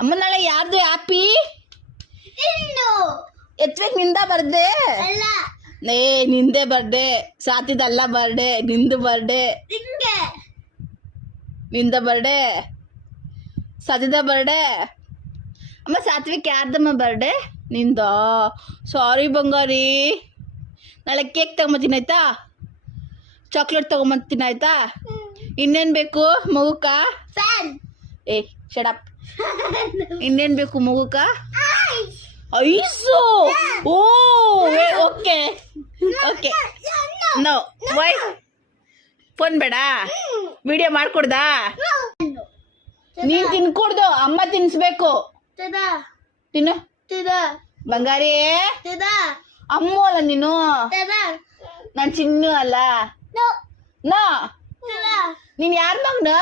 ಅಮ್ಮ ನಾಳೆ ಯಾರ್ದು ಹ್ಯಾಪಿ ಎತ್ಬೇಕು ನಿಂದ ಬರ್ಡೇ ಏ ನಿಂದೆ ಬರ್ಡೇ ಸಾತಿದಲ್ಲ ಬರ್ಡೇ ನಿಂದು ಬರ್ಡೇ ನಿಂದ ಬರ್ಡೇ ಸಾತಿದ ಬರ್ಡೇ ಅಮ್ಮ ಸಾತ್ವಿಕ್ ಯಾರ್ದಮ್ಮ ಬರ್ಡೇ ನಿಂದ ಸಾರಿ ಬಂಗಾರಿ ನಾಳೆ ಕೇಕ್ ತಗೊಂಬತ್ತೀನಿ ಆಯ್ತಾ ಚಾಕ್ಲೇಟ್ ತಗೊಂಬತ್ತೀನಿ ಆಯ್ತಾ ಇನ್ನೇನು ಬೇಕು ಮಗುಕ ಏ ಶಡಪ್ ಇನ್ನೇನು ಬೇಕು ಮಗುಕ ಐಸು ಓ okay okay no why phone ಬೇಡ ವಿಡಿಯೋ ಮಾಡ್ಕೊಡ್ದಾ ನೀನ್ ತಿನ್ಕೊಡ್ದು ಅಮ್ಮ ತಿನ್ಸ್ಬೇಕು ತಿನ್ನು ಬಂಗಾರಿ ಅಮ್ಮು ಅಲ್ಲ ನೀನು ನಾನು ಚಿನ್ನು ಅಲ್ಲ ನೋ ನೀನ್ ಯಾರ ಮಗನು